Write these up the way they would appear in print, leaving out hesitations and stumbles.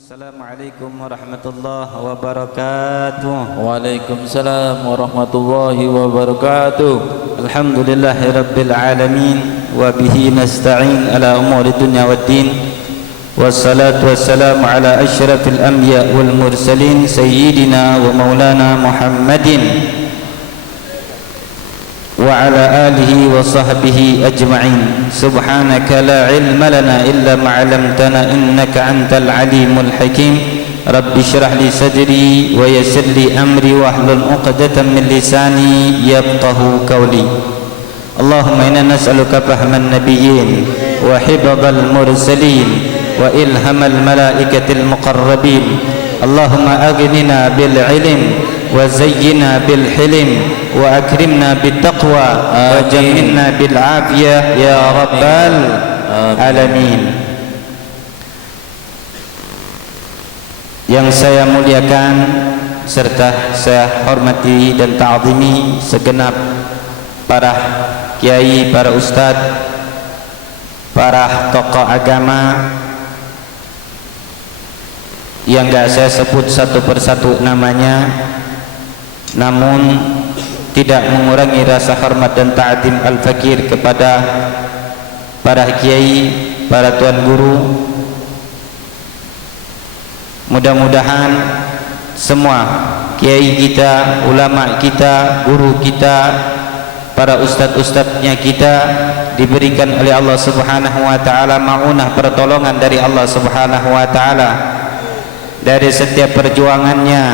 Assalamualaikum warahmatullahi wabarakatuh. Waalaikumsalam warahmatullahi wabarakatuh. Alhamdulillahi rabbil alamin wa bihi nasta'in ala umuri dunya waddin. Wassalatu wassalamu ala asyrafil anbiya wal mursalin sayyidina wa maulana Muhammadin wa ala alihi wa sahbihi ajma'in. Subhanaka la ilma lana illa ma 'allamtana innaka antal alimul hakim. Rabbi shrah li sadri wa yassir li amri wahlul 'uqdatam min lisani yafqahu qawli. Allahumma inna nas'aluka fahman nabiyyin wa hifdzal mursalin wa ilhamal malaikatil muqarrabin. Allahumma aghnina bil ilm wa zayyina bil hilm wa akrimna bit taqwa wa jammilna bil afiyah ya rabbal alamin. Yang saya muliakan serta saya hormati dan ta'zimi segenap para kiai, para ustadz, para tokoh agama yang enggak saya sebut satu persatu namanya, namun tidak mengurangi rasa hormat dan ta'zim al-fakir kepada para kiai, para tuan guru. Mudah-mudahan semua kiai kita, ulama kita, guru kita, para ustadz-ustadznya kita diberikan oleh Allah Subhanahu wa taala maunah pertolongan dari Allah Subhanahu wa taala dari setiap perjuangannya,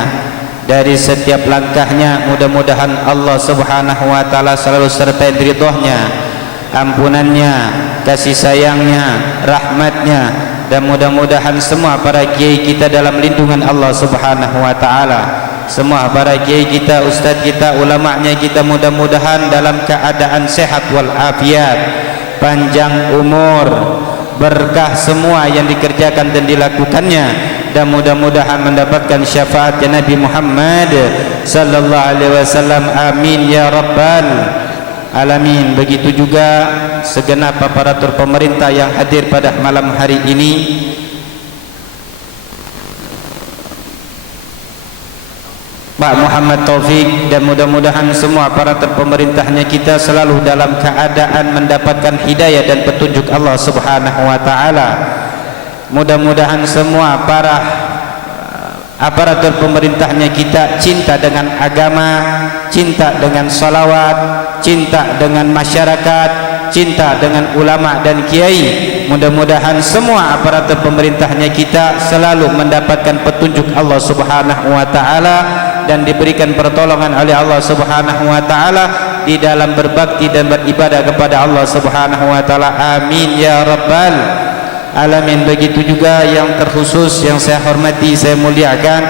dari setiap langkahnya. Mudah-mudahan Allah Subhanahu wa taala selalu sertai ridhonya, ampunannya, kasih sayangnya, rahmatnya, dan mudah-mudahan semua para kiai kita dalam lindungan Allah Subhanahu wa taala. Semua para kiai kita, ustaz kita, ulamanya kita mudah-mudahan dalam keadaan sehat wal afiat, panjang umur, berkah semua yang dikerjakan dan dilakukannya, dan mudah-mudahan mendapatkan syafaat Nabi Muhammad sallallahu alaihi wasallam. Amin ya rabbal alamin. Begitu juga segenap aparatur pemerintah yang hadir pada malam hari ini. Pak Muhammad Taufik, dan mudah-mudahan semua aparatur pemerintahnya kita selalu dalam keadaan mendapatkan hidayah dan petunjuk Allah Subhanahu wa taala. Mudah-mudahan semua para aparatur pemerintahnya kita cinta dengan agama, cinta dengan salawat, cinta dengan masyarakat, cinta dengan ulama dan kiai. Mudah-mudahan semua aparatur pemerintahnya kita selalu mendapatkan petunjuk Allah Subhanahu wa taala dan diberikan pertolongan oleh Allah Subhanahu wa taala di dalam berbakti dan beribadah kepada Allah Subhanahu wa taala. Amin ya rabbal alamin. Begitu juga yang terkhusus yang saya hormati, saya muliakan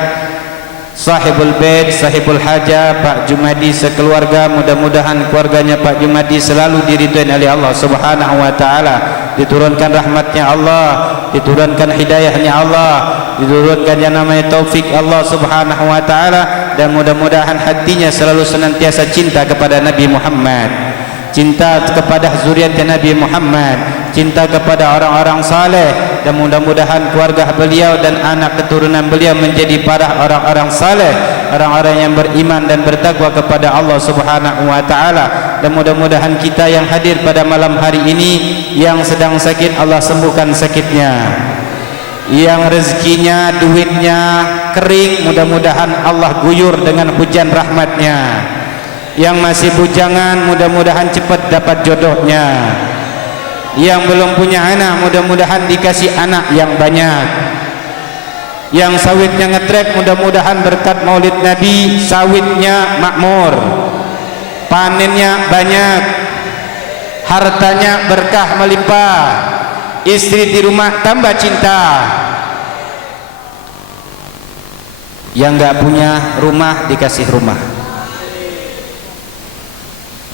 sahibul bait, sahibul haja, Pak Jumadi sekeluarga. Mudah-mudahan keluarganya Pak Jumadi selalu diridhoi oleh Allah Subhanahu wa taala, diturunkan rahmatnya Allah, diturunkan hidayahnya Allah, diturunkan yang namanya taufik Allah Subhanahu wa taala, dan mudah-mudahan hatinya selalu senantiasa cinta kepada Nabi Muhammad, cinta kepada zuriatnya Nabi Muhammad, cinta kepada orang-orang saleh, dan mudah-mudahan keluarga beliau dan anak keturunan beliau menjadi para orang-orang saleh, orang-orang yang beriman dan bertakwa kepada Allah Subhanahu wa taala. Dan mudah-mudahan kita yang hadir pada malam hari ini, yang sedang sakit Allah sembuhkan sakitnya, yang rezekinya, duitnya kering, mudah-mudahan Allah guyur dengan hujan rahmatnya, yang masih bujangan mudah-mudahan cepat dapat jodohnya, yang belum punya anak mudah-mudahan dikasih anak yang banyak, yang sawitnya ngetrek mudah-mudahan berkat maulid Nabi sawitnya makmur, panennya banyak, hartanya berkah melimpah, istri di rumah tambah cinta. Yang enggak punya rumah dikasih rumah,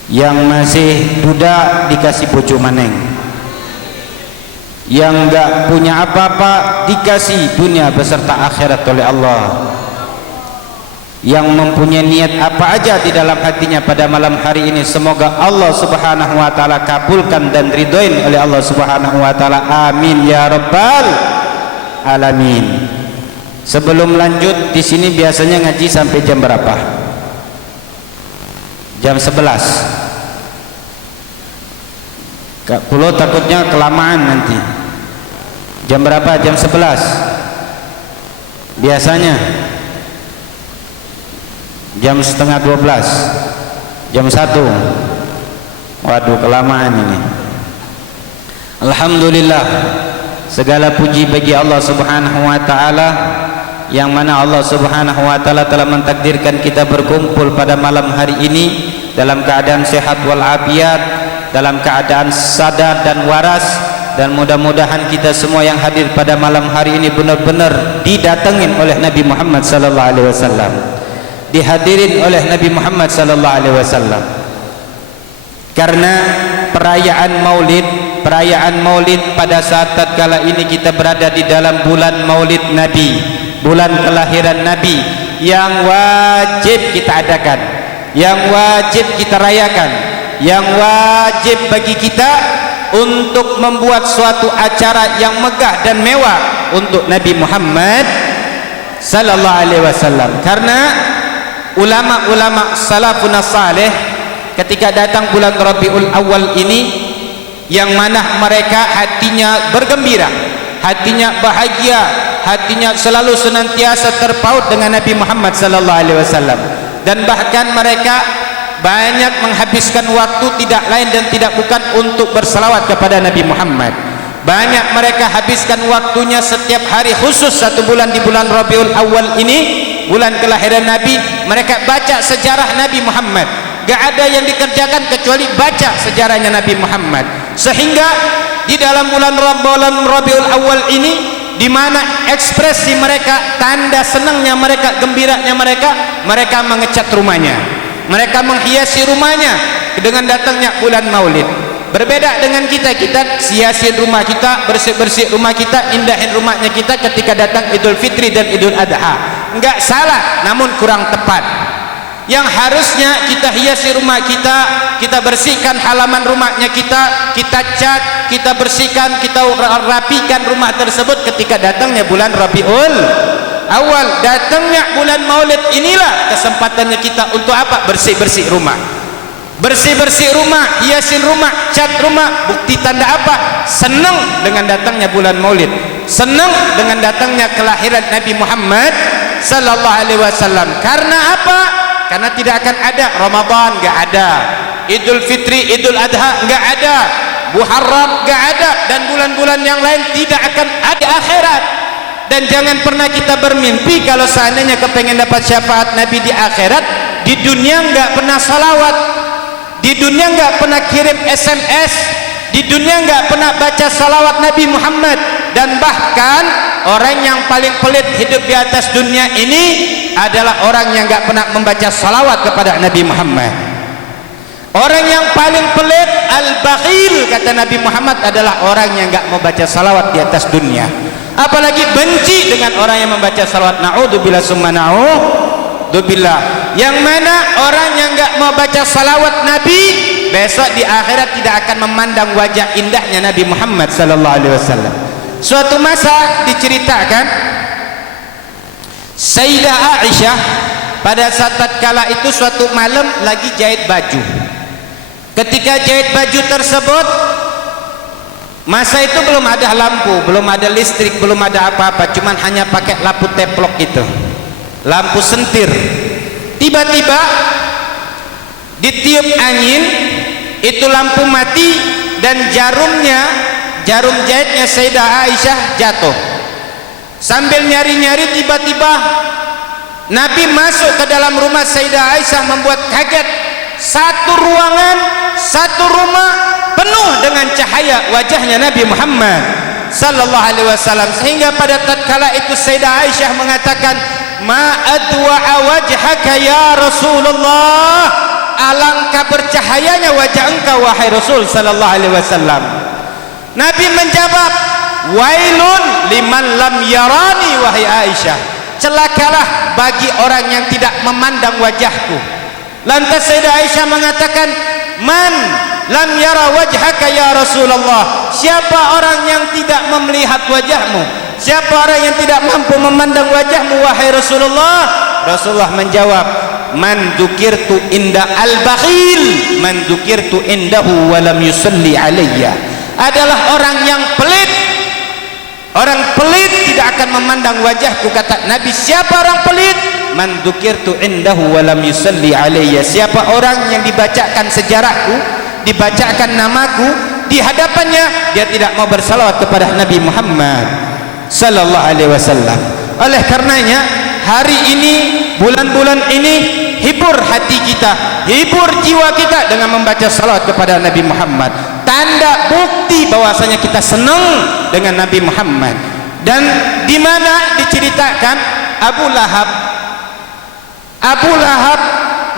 yang masih duda dikasih bojo maneng, yang enggak punya apa-apa dikasih dunia beserta akhirat oleh Allah, yang mempunyai niat apa aja di dalam hatinya pada malam hari ini semoga Allah Subhanahu wa taala kabulkan dan ridhoin oleh Allah Subhanahu wa taala. Amin ya rabbal alamin. Sebelum lanjut, di sini biasanya ngaji sampai jam berapa? Jam 11. Kak Pulo takutnya kelamaan nanti. Jam berapa? Jam 11. Biasanya jam setengah 12, jam 1. Waduh, kelamaan ini. Alhamdulillah, segala puji bagi Allah Subhanahu wa taala, yang mana Allah Subhanahu wa taala telah mentakdirkan kita berkumpul pada malam hari ini dalam keadaan sehat walafiat, dalam keadaan sadar dan waras, dan mudah-mudahan kita semua yang hadir pada malam hari ini benar-benar didatengin oleh Nabi Muhammad sallallahu alaihi wasallam, dihadirin oleh Nabi Muhammad sallallahu alaihi wasallam. Karena perayaan Maulid pada saat tatkala ini kita berada di dalam bulan Maulid Nabi, bulan kelahiran Nabi, yang wajib kita adakan, yang wajib kita rayakan, yang wajib bagi kita untuk membuat suatu acara yang megah dan mewah untuk Nabi Muhammad sallallahu alaihi wasallam. Karena ulama-ulama salafun salih ketika datang bulan Rabiul Awal ini, yang mana mereka hatinya bergembira, hatinya bahagia, hatinya selalu senantiasa terpaut dengan Nabi Muhammad sallallahu alaihi wasallam, dan bahkan mereka banyak menghabiskan waktu tidak lain dan tidak bukan untuk berselawat kepada Nabi Muhammad. Banyak mereka habiskan waktunya setiap hari, khusus satu bulan di bulan Rabiul Awal ini, bulan kelahiran Nabi, mereka baca sejarah Nabi Muhammad. Gak ada yang dikerjakan kecuali baca sejarahnya Nabi Muhammad. Sehingga di dalam bulan Rabiul Awal ini, di mana ekspresi mereka, tanda senangnya mereka, gembiranya mereka mengecat rumahnya, mereka menghiasi rumahnya dengan datangnya bulan Maulid. Berbeda dengan kita hiasin rumah kita, bersih-bersih rumah kita, indahin rumahnya kita ketika datang Idul Fitri dan Idul Adha. Enggak salah, namun kurang tepat. Yang harusnya kita hiasi rumah kita, kita bersihkan halaman rumahnya kita cat, kita bersihkan, kita rapikan rumah tersebut ketika datangnya bulan Rabiul Awal. Datangnya bulan Maulid inilah kesempatannya kita untuk apa? Bersih-bersih rumah, bersih-bersih rumah, hiasin rumah, cat rumah. Bukti tanda apa? Senang dengan datangnya bulan Maulid, senang dengan datangnya kelahiran Nabi Muhammad sallallahu alaihi wasallam. Karena apa? Karena tidak akan ada Ramadan, enggak ada Idul Fitri, Idul Adha, enggak ada Muharram, enggak ada, dan bulan-bulan yang lain tidak akan ada akhirat. Dan jangan pernah kita bermimpi kalau seandainya kepengen dapat syafaat Nabi di akhirat, di dunia enggak pernah salawat, di dunia enggak pernah kirim SMS, di dunia enggak pernah baca salawat Nabi Muhammad. Dan bahkan orang yang paling pelit hidup di atas dunia ini adalah orang yang enggak pernah membaca salawat kepada Nabi Muhammad. Orang yang paling pelit, al-bakhil, kata Nabi Muhammad, adalah orang yang enggak mau baca salawat di atas dunia. Apalagi benci dengan orang yang membaca salawat. Na'udzubillah summa na'udzubillah. Yang mana orang yang enggak mau baca salawat Nabi, besok di akhirat tidak akan memandang wajah indahnya Nabi Muhammad sallallahu alaihi wasallam. Suatu masa diceritakan, Sayyidah Aisyah pada saat tatkala itu suatu malam lagi jahit baju. Ketika jahit baju tersebut, masa itu belum ada lampu, belum ada listrik, belum ada apa-apa, cuman hanya pakai lampu teplok itu, lampu sentir. Tiba-tiba ditiup angin, itu lampu mati, dan jarum jahitnya Sayyidah Aisyah jatuh. Sambil nyari-nyari, tiba-tiba Nabi masuk ke dalam rumah Sayyidah Aisyah, membuat kaget. Satu ruangan, satu rumah penuh dengan cahaya wajahnya Nabi Muhammad sallallahu alaihi wasallam. Sehingga pada tatkala itu Sayyidah Aisyah mengatakan, ma adwa'a wajhaka ya Rasulullah, alangkah bercahayanya wajah engkau wahai Rasul sallallahu alaihi wasallam. Nabi menjawab, wailun liman lam yarani wahai Aisyah, celakalah bagi orang yang tidak memandang wajahku. Lantas Sayyidah Aisyah mengatakan, man lam yara wajhaka ya Rasulullah, siapa orang yang tidak melihat wajahmu? siapa orang yang tidak mampu memandang wajahmu wahai Rasulullah? Rasulullah menjawab, man dzukirtu inda al-bakhil man dzukirtu indahu wa lam yusalli alayya. Adalah orang yang pelit. Orang pelit tidak akan memandang wajahku, kata Nabi. Siapa orang pelit? Man dzukirtu indahu wa lam yusalli alayya. Siapa orang yang dibacakan sejarahku, dibacakan namaku di hadapannya, dia tidak mau bersalawat kepada Nabi Muhammad sallallahu alaihi wasallam. Oleh karenanya hari ini, bulan-bulan ini, hibur hati kita, hibur jiwa kita dengan membaca salawat kepada Nabi Muhammad. Tanda bukti bahwasanya kita senang dengan Nabi Muhammad. Dan di mana diceritakan Abu Lahab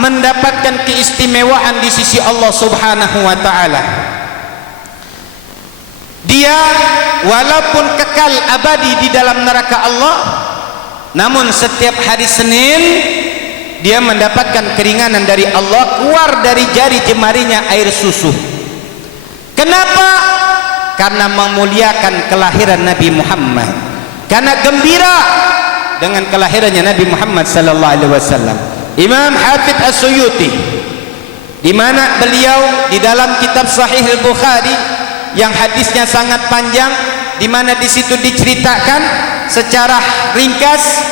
mendapatkan keistimewaan di sisi Allah Subhanahu wa taala. Dia walaupun kekal abadi di dalam neraka Allah, namun setiap hari Senin dia mendapatkan keringanan dari Allah, keluar dari jari jemarinya air susu. Kenapa? Karena memuliakan kelahiran Nabi Muhammad, karena gembira dengan kelahirannya Nabi Muhammad sallallahu alaihi wasallam. Imam Hafidz As-Suyuti, di mana beliau di dalam kitab Sahih Al-Bukhari yang hadisnya sangat panjang, di mana di situ diceritakan secara ringkas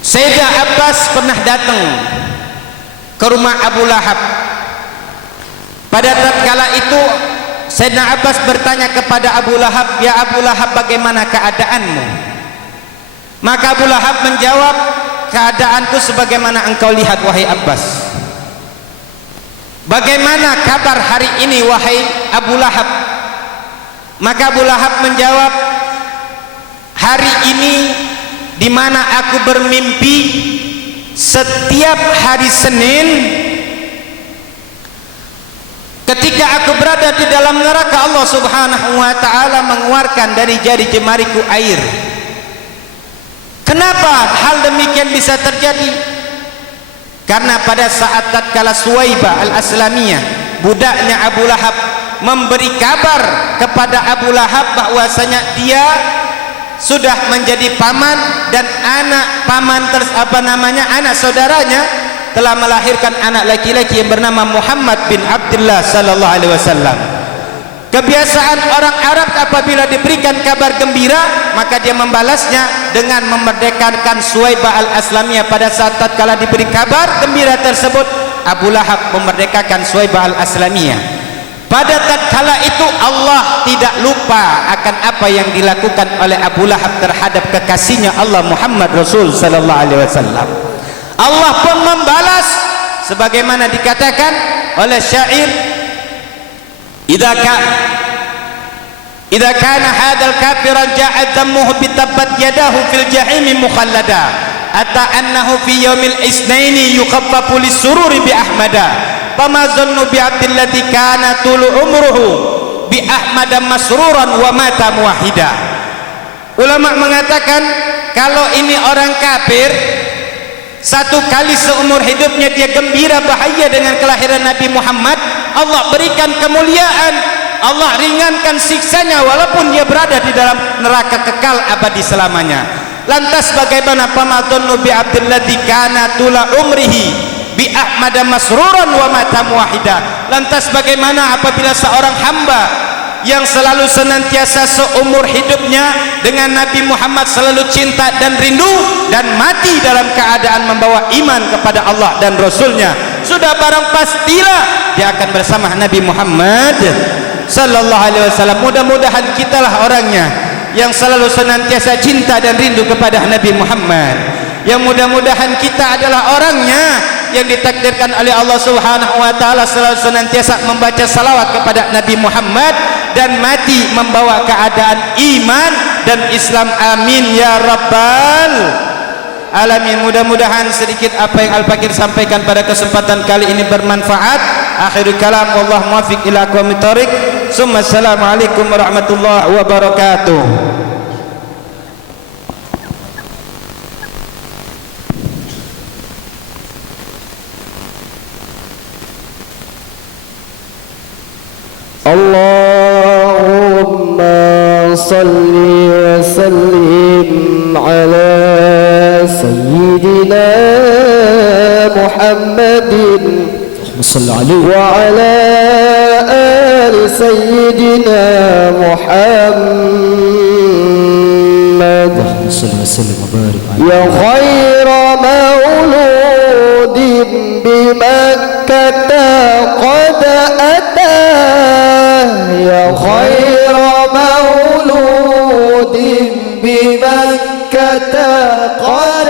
Sayyidina Abbas pernah datang ke rumah Abu Lahab. Pada tatkala itu Sayyidina Abbas bertanya kepada Abu Lahab, ya Abu Lahab, bagaimana keadaanmu? Maka Abu Lahab menjawab, keadaanku sebagaimana engkau lihat wahai Abbas. Bagaimana kabar hari ini wahai Abu Lahab? Maka Abu Lahab menjawab, hari ini di mana aku bermimpi setiap hari Senin ketika aku berada di dalam neraka, Allah Subhanahu wa taala mengeluarkan dari jari jemariku air. Kenapa hal demikian bisa terjadi? Karena pada saat tatkala Suwaibah al-Aslamiyah, budaknya Abu Lahab, memberi kabar kepada Abu Lahab bahwasanya dia sudah menjadi paman dan anak paman anak saudaranya telah melahirkan anak laki-laki yang bernama Muhammad bin Abdullah sallallahu alaihi wasallam. Kebiasaan orang Arab apabila diberikan kabar gembira, maka dia membalasnya dengan memerdekakan Suwaibah al-Aslamiyah. Pada saat tatkala diberi kabar gembira tersebut, Abu Lahab memerdekakan Suwaibah al-Aslamiyah. Pada tatkala itu Allah tidak lupa akan apa yang dilakukan oleh Abu Lahab terhadap kekasihnya Allah Muhammad Rasul sallallahu alaihi wasallam. Allah pun membalas sebagaimana dikatakan oleh syair, idza kana hadzal kafiran ja'a dhammuhu bi tabbat yadahu fil jahim mukhallada ata annahu fi yaumil isnaini yukhaffafu lis-sururi bi ahmada fama zannu bi abdillati kana tulu umruhu bi ahmada masruran wa mata muwahhida. Ulama mengatakan kalau ini orang kafir, satu kali seumur hidupnya dia gembira bahagia dengan kelahiran Nabi Muhammad, Allah berikan kemuliaan, Allah ringankan siksanya walaupun dia berada di dalam neraka kekal abadi selamanya. Lantas bagaimana pamadunnu bi abdilladzi kana tula umrihi bi ahmada masruran wa mata muwahhida? Lantas bagaimana apabila seorang hamba yang selalu senantiasa seumur hidupnya dengan Nabi Muhammad selalu cinta dan rindu dan mati dalam keadaan membawa iman kepada Allah dan Rasulnya, sudah barang pastilah dia akan bersama Nabi Muhammad sallallahu alaihi wasallam. Mudah-mudahan kitalah orangnya yang selalu senantiasa cinta dan rindu kepada Nabi Muhammad, yang mudah-mudahan kita adalah orangnya yang ditakdirkan oleh Allah Subhanahu wa taala selalu senantiasa membaca salawat kepada Nabi Muhammad dan mati membawa keadaan iman dan Islam. Amin ya rabbal alamin. Mudah-mudahan sedikit apa yang Al-Fakir sampaikan pada kesempatan kali ini bermanfaat. Akhirul kalam, wallahu muwaffiq ila aqwamit thoriq. Assalamualaikum warahmatullahi wabarakatuh. Allahumma صل وسلم على سيدنا محمد صل عليه وعلى آل سيدنا محمد صل وسلم وبارك عليه يا خير مولود بمكة قد أتاه يا خير مولود بمكة قد